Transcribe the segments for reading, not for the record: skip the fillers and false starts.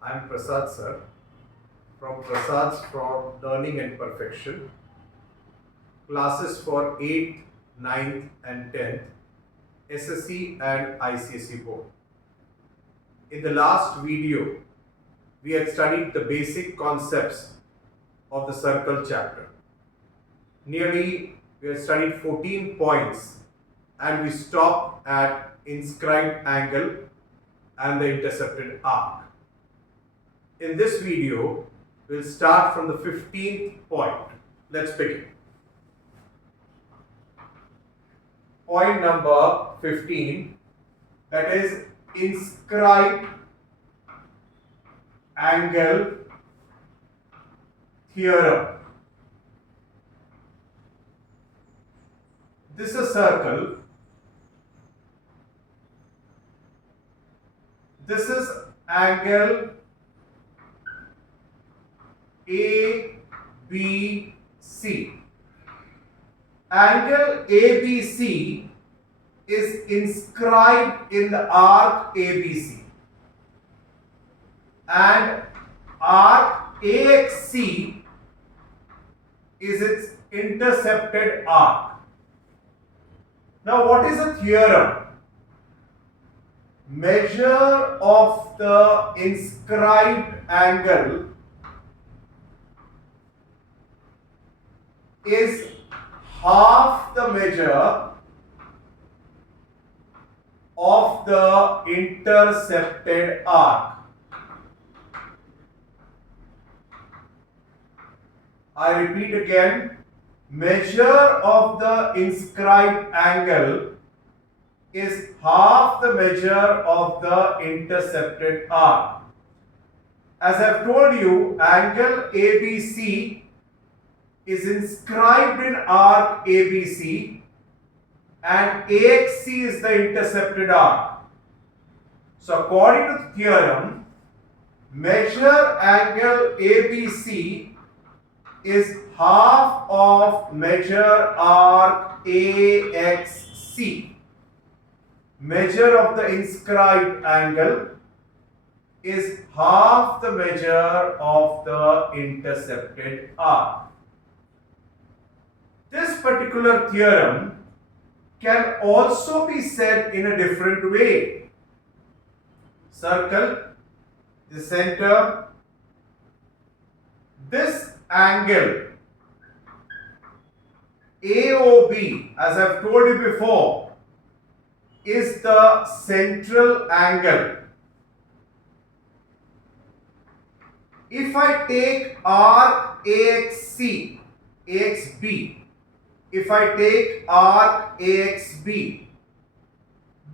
I am Prasad sir from Prasad's from Learning and Perfection. Classes for 8th, 9th and 10th, SSC and ICSE board. In the last video, we had studied the basic concepts of the circle chapter. Nearly, we had studied 14 points and we stopped at inscribed angle and the intercepted arc. In this video, we'll start from the 15th point. Let's begin. Point number 15, that is inscribed angle theorem. This is a circle. This is angle ABC. Angle ABC is inscribed in the arc ABC, and arc AXC is its intercepted arc. Now, what is a theorem? Measure of the inscribed angle is half the measure of the intercepted arc. I repeat again, measure of the inscribed angle is half the measure of the intercepted arc. As I have told you, angle ABC is inscribed in arc ABC and AXC is the intercepted arc. So according to the theorem, measure angle ABC is half of measure arc AXC. Measure of the inscribed angle is half the measure of the intercepted arc. This particular theorem can also be said in a different way. Circle, the center, this angle AOB, as I have told you before, is the central angle. If I take arc AXC, AXB, if I take arc AXB,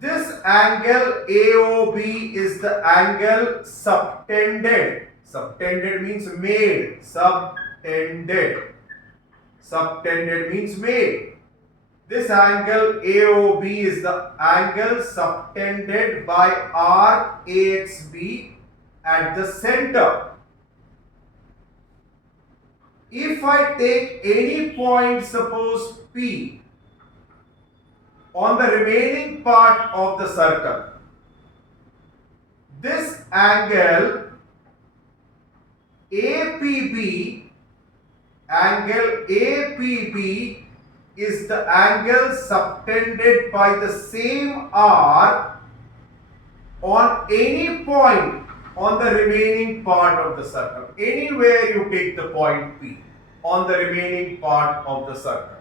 this angle AOB is the angle subtended. Subtended means made. Subtended. Subtended means made. This angle AOB is the angle subtended by arc AXB at the center. If I take any point, suppose P, on the remaining part of the circle, this angle APB, is the angle subtended by the same arc on any point on the remaining part of the circle. Anywhere you take the point P on the remaining part of the circle.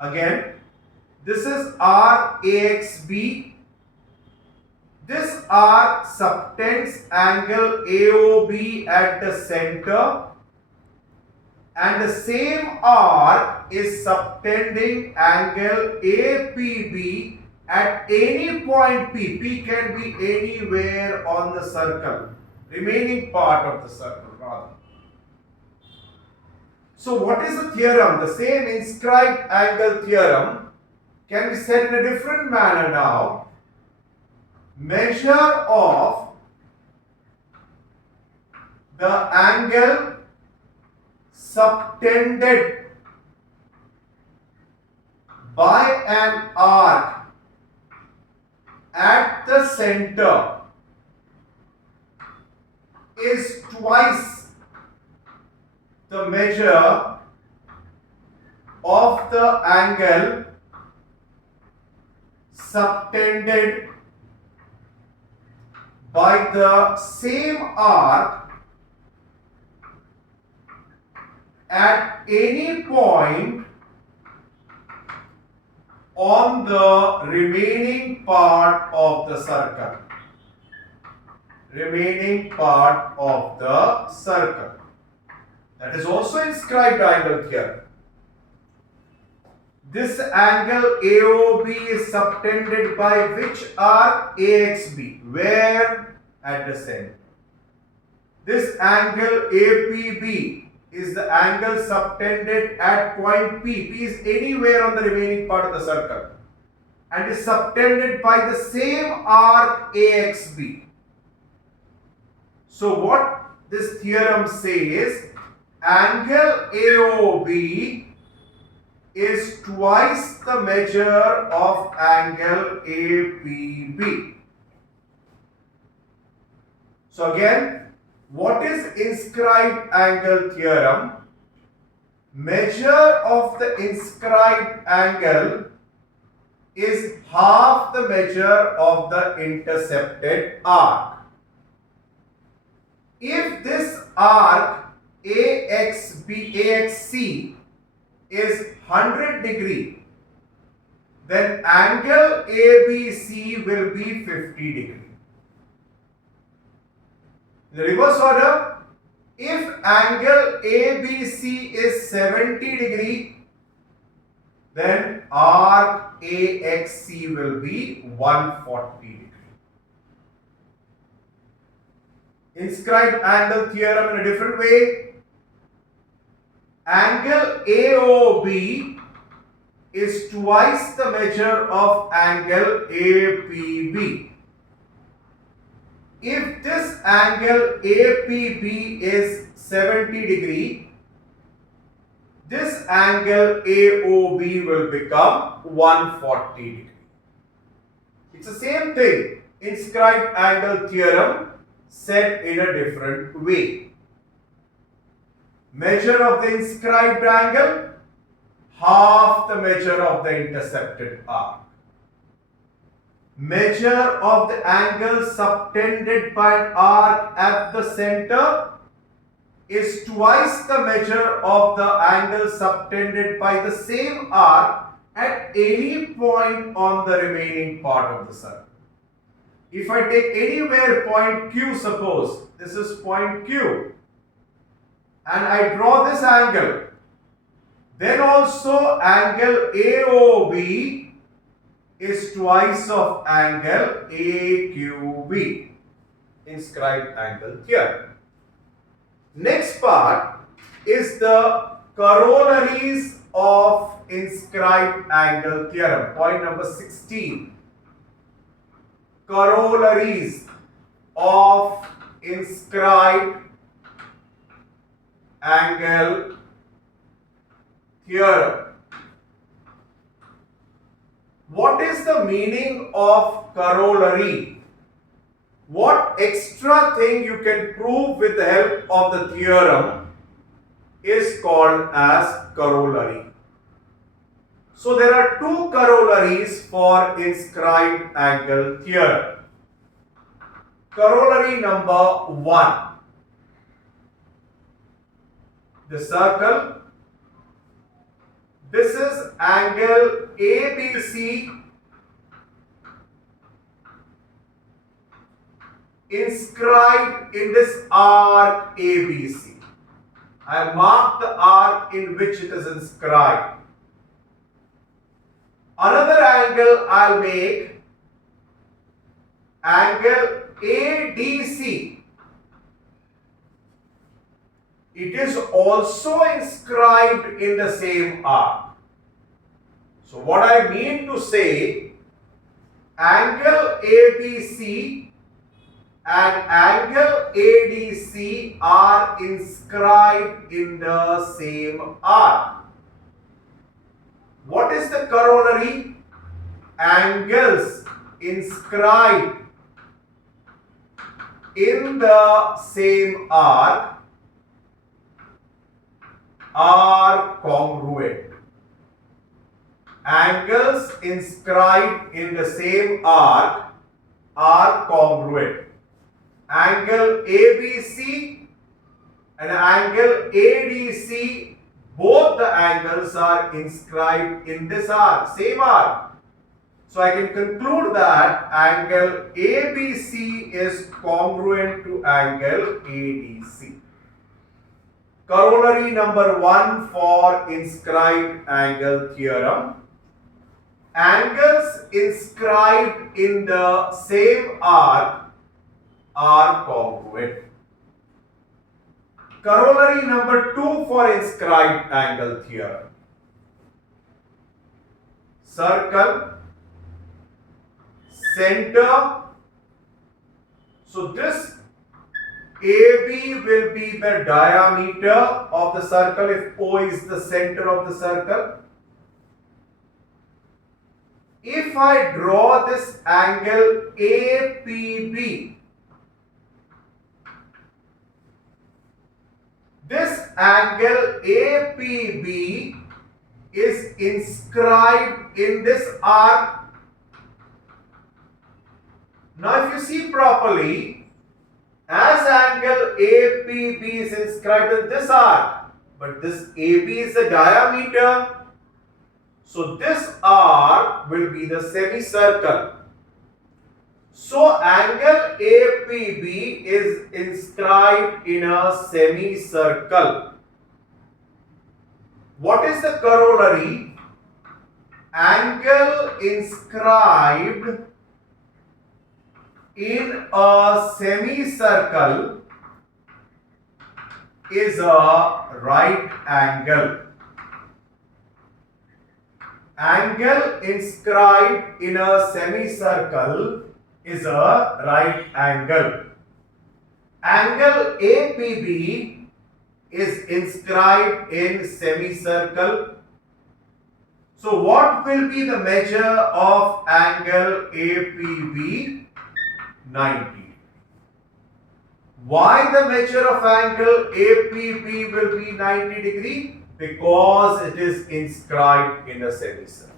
Again, this is arc AXB. This arc subtends angle AOB at the center, and the same arc is subtending angle APB at any point P. P can be anywhere on the circle, remaining part of the circle rather. So what is the theorem? The same inscribed angle theorem can be said in a different manner now. Measure of the angle subtended by an arc at the center is twice the measure of the angle subtended by the same arc at any point on the remaining part of the circle. Remaining part of the circle. That is also inscribed angle theorem. This angle AOB is subtended by which arc? AXB. Where? At the center. This angle APB is the angle subtended at point P. P is anywhere on the remaining part of the circle and is subtended by the same arc AXB. So what this theorem says, angle AOB is twice the measure of angle APB. So again, what is inscribed angle theorem? Measure of the inscribed angle is half the measure of the intercepted arc. If this arc AXC is 100 degree, then angle ABC will be 50 degree. In the reverse order, if angle ABC is 70 degree, then arc AXC will be 140 degree. Inscribed angle theorem in a different way. Angle AOB is twice the measure of angle APB. If this angle APB is 70 degree, this angle AOB will become 140 degree. It's the same thing. Inscribed angle theorem said in a different way. Measure of the inscribed angle, half the measure of the intercepted arc. Measure of the angle subtended by an arc at the center is twice the measure of the angle subtended by the same arc at any point on the remaining part of the circle. If I take anywhere point Q, suppose this is point Q, and I draw this angle, then also angle AOB is twice of angle AQB. Inscribed angle theorem. Next part is the corollaries of inscribed angle theorem. Point number 16. Corollaries of inscribed angle theorem. What is the meaning of corollary? What extra thing you can prove with the help of the theorem is called as corollary. So there are two corollaries for inscribed angle theorem. Corollary number 1. The circle. This is angle ABC inscribed in this arc ABC. I have marked the arc in which it is inscribed. Another angle I'll make, angle ADC. It is also inscribed in the same arc. So what I mean to say, angle ABC and angle ADC are inscribed in the same arc. What is the corollary? Angles inscribed in the same arc are congruent. Angles inscribed in the same arc are congruent. Angle ABC and angle ADC, both the angles are inscribed in this arc, same arc. So I can conclude that angle ABC is congruent to angle ADC. Corollary number 1 for inscribed angle theorem. Angles inscribed in the same arc are congruent. Corollary number 2 for inscribed angle theorem. Circle, center. So this AB will be the diameter of the circle if O is the center of the circle. If I draw this angle APB, this angle APB is inscribed in this arc. Now if you see properly, as angle APB is inscribed in this arc, but this AB is the diameter, so this arc will be the semicircle. So angle APB is inscribed in a semicircle. What is the corollary? Angle inscribed in a semicircle is a right angle. Angle inscribed in a semicircle is a right angle. Angle APB is inscribed in semicircle. So what will be the measure of angle APB? 90. Why the measure of angle APB will be 90 degree? Because it is inscribed in a semicircle.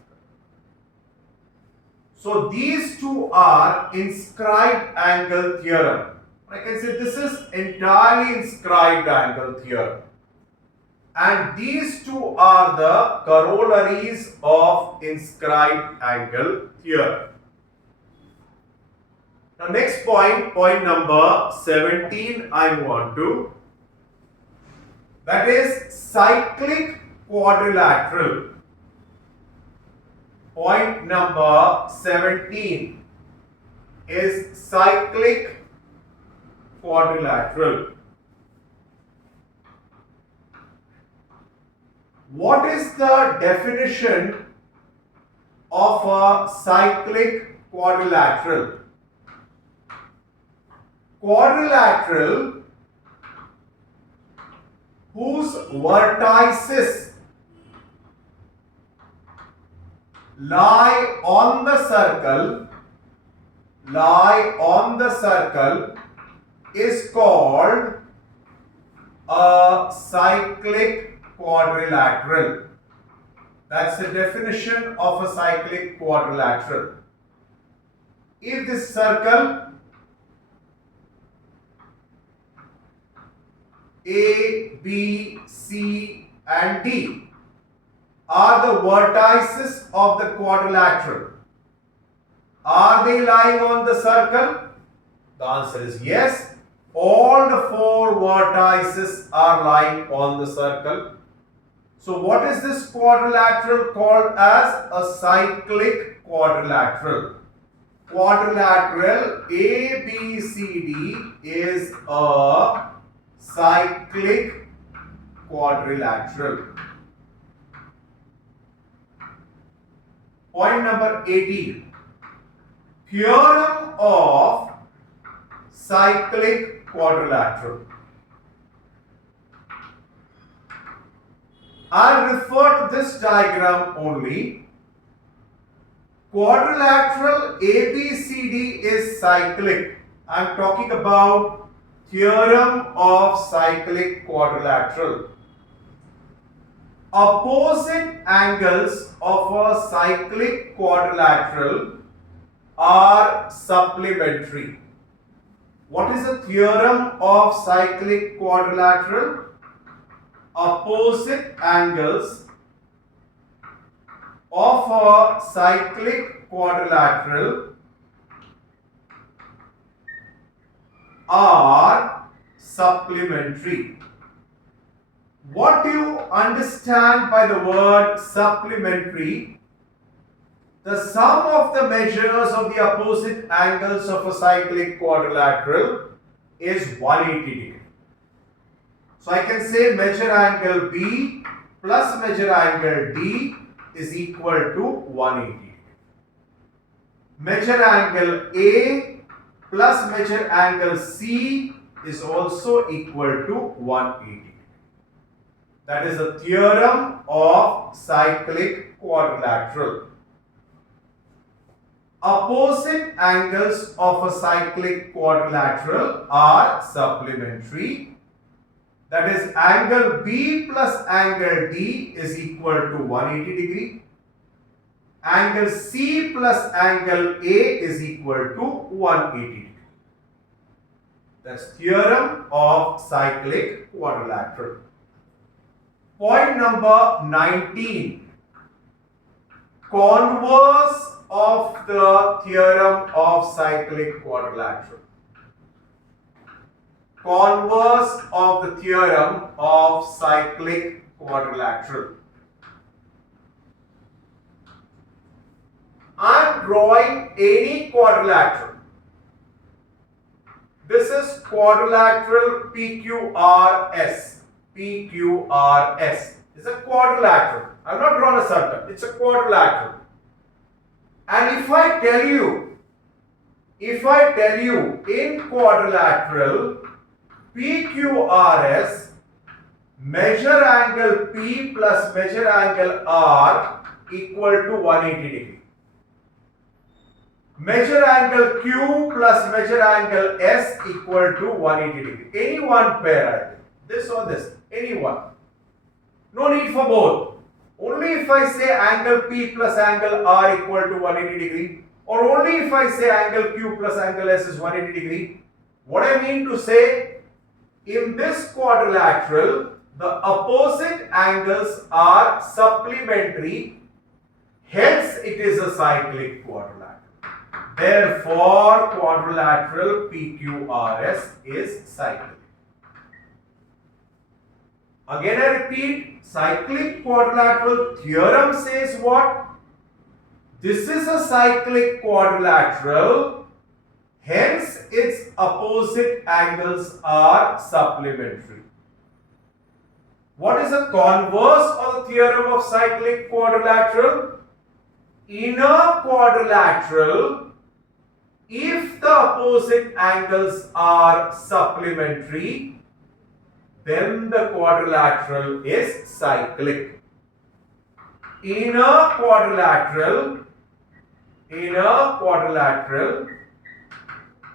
So these two are inscribed angle theorem. I can say this is entirely inscribed angle theorem. And these two are the corollaries of inscribed angle theorem. Now next point, point number 17 I move on to. That is cyclic quadrilateral. Point number 17 is cyclic quadrilateral. What is the definition of a cyclic quadrilateral? Quadrilateral whose vertices lie on the circle is called a cyclic quadrilateral. That's the definition of a cyclic quadrilateral. If this circle A, B, C and D are the vertices of the quadrilateral, are they lying on the circle? The answer is yes. All the four vertices are lying on the circle. So what is this quadrilateral called as? A cyclic quadrilateral. Quadrilateral ABCD is a cyclic quadrilateral. Point number 18. Theorem of cyclic quadrilateral. I'll refer to this diagram only. Quadrilateral ABCD is cyclic. I'm talking about theorem of cyclic quadrilateral. Opposite angles of a cyclic quadrilateral are supplementary. What is the theorem of cyclic quadrilateral? Opposite angles of a cyclic quadrilateral are supplementary. What do you understand by the word supplementary? The sum of the measures of the opposite angles of a cyclic quadrilateral is 180 degree. So I can say measure angle B plus measure angle D is equal to 180 degree. Measure angle A plus measure angle C is also equal to 180 degree. That is the theorem of cyclic quadrilateral. Opposite angles of a cyclic quadrilateral are supplementary. That is, angle B plus angle D is equal to 180 degree. Angle C plus angle A is equal to 180 degree. That's theorem of cyclic quadrilateral. Point number 19. Converse of the theorem of cyclic quadrilateral. Converse of the theorem of cyclic quadrilateral. I am drawing any quadrilateral. This is quadrilateral PQRS. PQRS is a quadrilateral. I have not drawn a circle. It's a quadrilateral. And if I tell you in quadrilateral PQRS, measure angle P plus measure angle R equal to 180 degree. Measure angle Q plus measure angle S equal to 180 degree. Any one pair, this or this, any one. No need for both. Only if I say angle P plus angle R equal to 180 degree, or only if I say angle Q plus angle S is 180 degree. What I mean to say, in this quadrilateral, the opposite angles are supplementary, hence it is a cyclic quadrilateral. Therefore, quadrilateral PQRS is cyclic. Again I repeat, cyclic quadrilateral theorem says what? This is a cyclic quadrilateral, hence its opposite angles are supplementary. What is the converse of the theorem of cyclic quadrilateral? In a quadrilateral, if the opposite angles are supplementary, then the quadrilateral is cyclic. In a quadrilateral,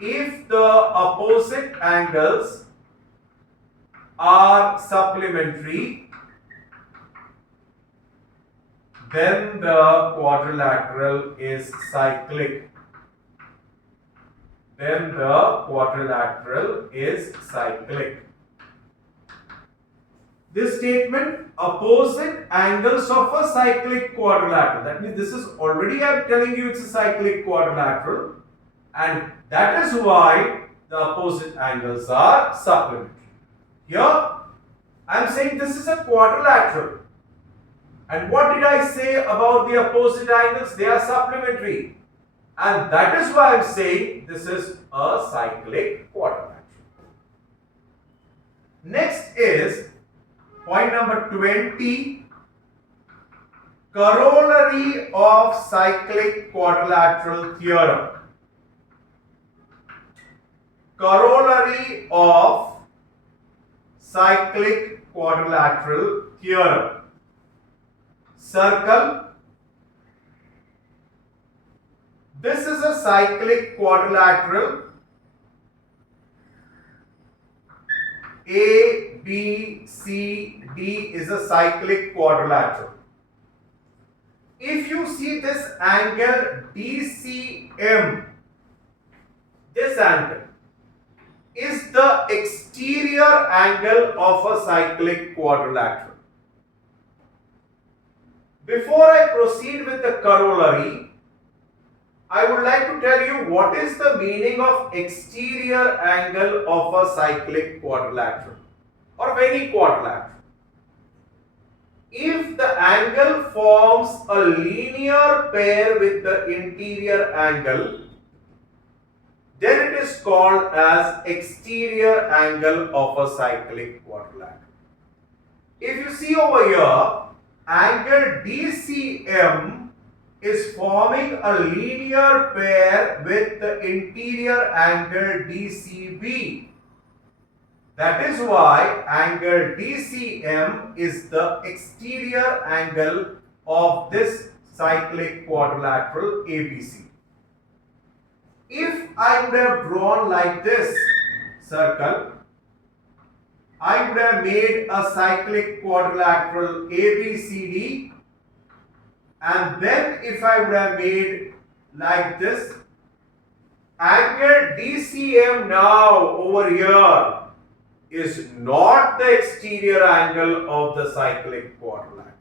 if the opposite angles are supplementary, then the quadrilateral is cyclic. This statement, opposite angles of a cyclic quadrilateral. That means this is already, I am telling you, it's a cyclic quadrilateral, and that is why the opposite angles are supplementary. Here, I am saying this is a quadrilateral. And what did I say about the opposite angles? They are supplementary. And that is why I am saying this is a cyclic quadrilateral. Next is point number 20, corollary of cyclic quadrilateral theorem. Corollary of cyclic quadrilateral theorem. Circle. This is a cyclic quadrilateral A, B, C, D is a cyclic quadrilateral. If you see this angle DCM, this angle is the exterior angle of a cyclic quadrilateral. Before I proceed with the corollary, I would like to tell you what is the meaning of exterior angle of a cyclic quadrilateral or of any quadrilateral. If the angle forms a linear pair with the interior angle, then it is called as exterior angle of a cyclic quadrilateral. If you see over here, angle DCM is forming a linear pair with the interior angle DCB. That is why angle DCM is the exterior angle of this cyclic quadrilateral ABC. If I would have drawn like this circle, I would have made a cyclic quadrilateral ABCD, and then if I would have made like this, angle DCM now over here is not the exterior angle of the cyclic quadrilateral.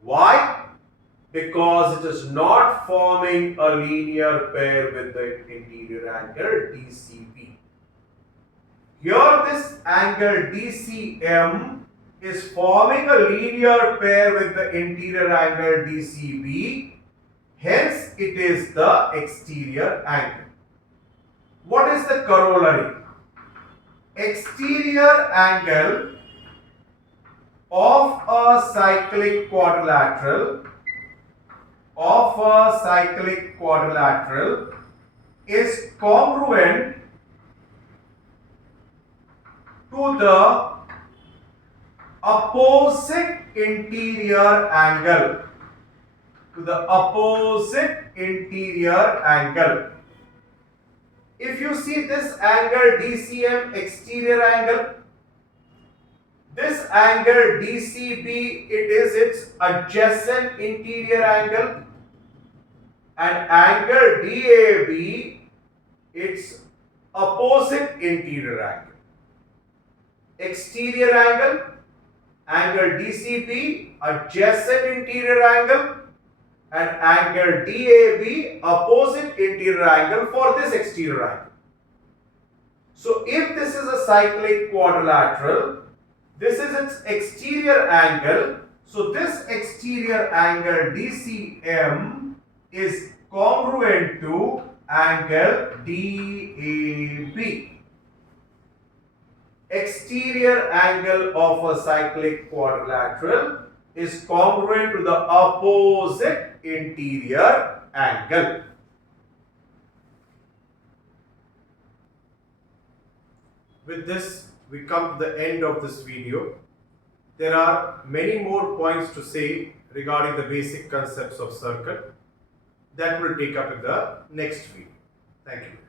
Why? Because it is not forming a linear pair with the interior angle DCB. Here this angle DCM is forming a linear pair with the interior angle DCB, hence it is the exterior angle. What is the corollary? Exterior angle of a cyclic quadrilateral is congruent to the opposite interior angle. If you see this angle DCM exterior angle, this angle DCB, it is its adjacent interior angle, and angle DAB, its opposite interior angle. Exterior angle, angle DCB, adjacent interior angle, and angle DAB, opposite interior angle for this exterior angle. So if this is a cyclic quadrilateral, this is its exterior angle. So this exterior angle DCM is congruent to angle DAB. Exterior angle of a cyclic quadrilateral is congruent to the opposite interior angle. With this, we come to the end of this video. There are many more points to say regarding the basic concepts of circle that we'll take up in the next video. Thank you.